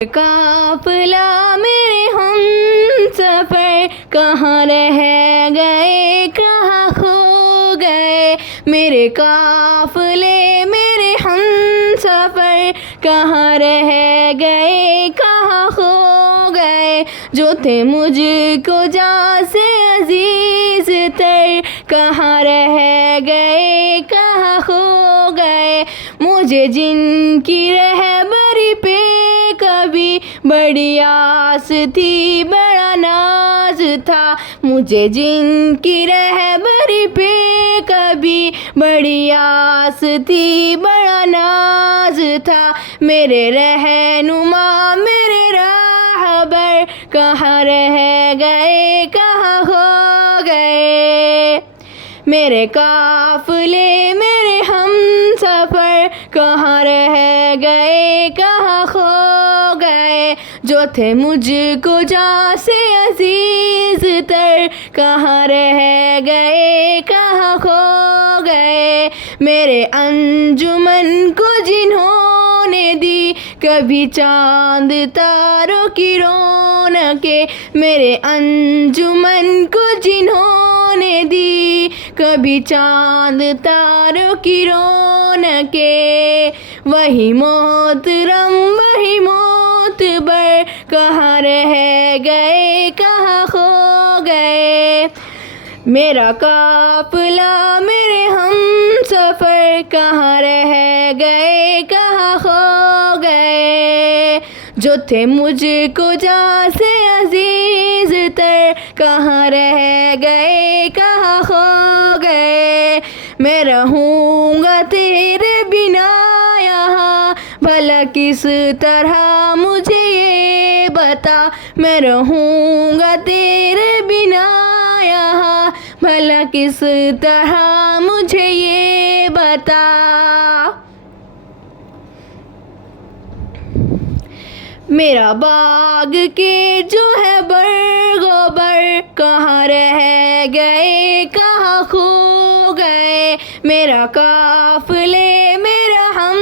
काफिला मेरे हम सफ़र कहाँ रह गए, कहाँ खो गए। मेरे काफिले मेरे हम सफ़र कहाँ रह गए, कहाँ खो गए। जो थे मुझको जान से अजीज तर, कहाँ रह गए, कहाँ खो गए। मुझे जिनकी रहबरी पे कभी बड़ी आस थी, बड़ा नाज था। मुझे जिनकी रहबरी पे कभी बड़ी आस थी, बड़ा नाज था। मेरे रहनुमा मेरे राहबर कहाँ रह गए, कहाँ खो गए। मेरे काफिले मेरे हम सफ़र कहाँ रह गए, कहाँ खो गए। जो थे मुझको जान से अजीज तर, कहाँ रह गए, कहाँ खो गए। मेरे अंजुमन को जिन्होंने दी कभी चांद तारों की रौनकें, मेरे अंजुमन को जिन्होंने दी कभी चांद तारों की रौनकें। वही मोहतरम वही मोतबर कहाँ रह गए, कहाँ खो गए। मेरा काफिला मेरे हम सफ़र कहाँ रह गए, कहाँ खो गए। जो थे मुझको जान से अजीज तर, कहाँ रह गए, कहाँ खो गए। मैं रहूँगा तेरे बिना यहाँ, भला किस तरह मुझे ये बता। मैं रहूँगा तेरे बिना यहाँ, भला किस तरह मुझे ये बता। मेरा बाग के जो है बरगोबर कहाँ रह गए, कहाँ खो गए। मेरा काफिले मेरा हम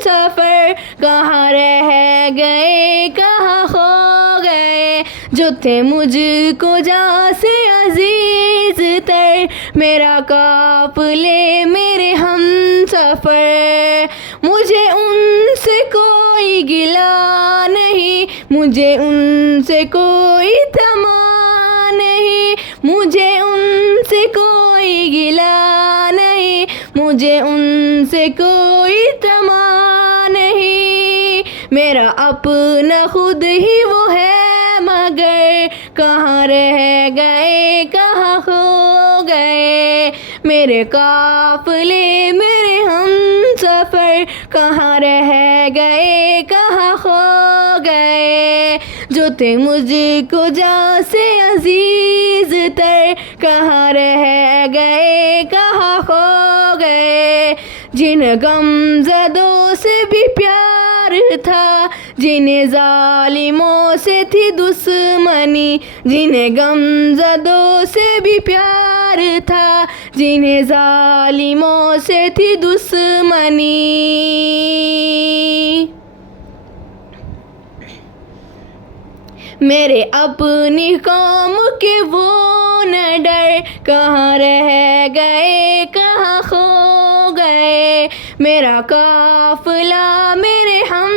सफ़र कहाँ रह गए, कहाँ खो गए। जो थे मुझको जान से अजीज तर, मेरा काफिले मेरे हम सफ़र। मुझे उनसे कोई गिला नहीं, मुझे उनसे कोई तमा नहीं। मुझे उनसे कोई गिला नहीं, मुझे उनसे कोई तमा नहीं। मेरा अपना खुद ही वो है मगर कहाँ रह गए, कहाँ खो गए। मेरे काफिले मेरे हम सफ़र कहाँ रह गए, कहाँ खो गए। जो थे मुझको जान से अजीज तर, कहाँ रह गए, कहाँ खो गए। जिन गमज़दों से भी प्यार था, जिन्हें जालिमों से थी दुश्मनी। जिन्हें गमज़दों से भी प्यार था, जिन्हें जालिमों से थी दुश्मनी। मेरे अपनी कौम के वो न डर कहाँ रह गए, कहाँ खो गए। मेरा काफिला मेरे हम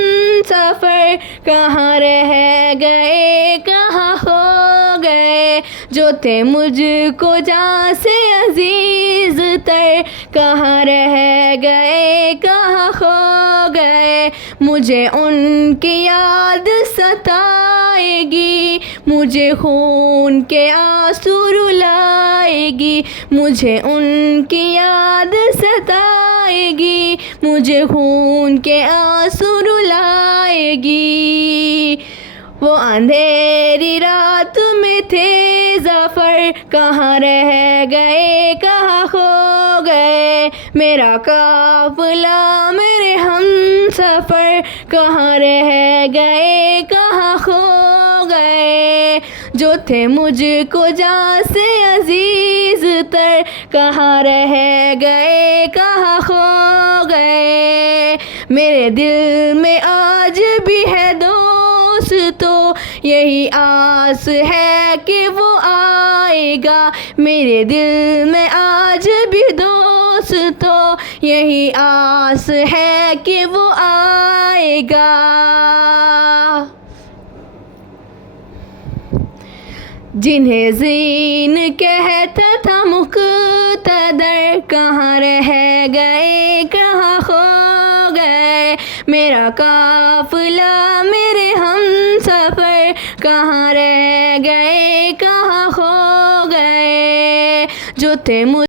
सफ़र कहाँ रह गए, कहाँ खो गए। जो थे मुझको जान से अजीज तर, कहाँ रह गए, कहाँ खो गए। मुझे उनकी याद सताएगी, मुझे खून के आंसू रुलाएगी। मुझे उनकी याद सताएगी, मुझे खून के आंसू रुलाएगी। वो अंधेरी रात में थे ज़फ़र कहाँ रह गए, कहाँ खो गए। मेरा काफिला मेरे हम सफ़र कहाँ रह गए, कहाँ खो गए। जो थे मुझको जान से अजीज तर, कहाँ रह गए, कहाँ खो गए। मेरे दिल में आज भी है दो दोस्तों, यही आस है कि वो आएगा मेरे दिल में आज भी दोस्तों, यही आस है कि वो आएगा। जिन्हें ज़ीन कहता था मुक़्तदर, कहाँ रह गए कहाँ खो गए, मेरा काफ़िला मेरे हमसफ़र, कहाँ रह गए कहाँ खो गए, जो थे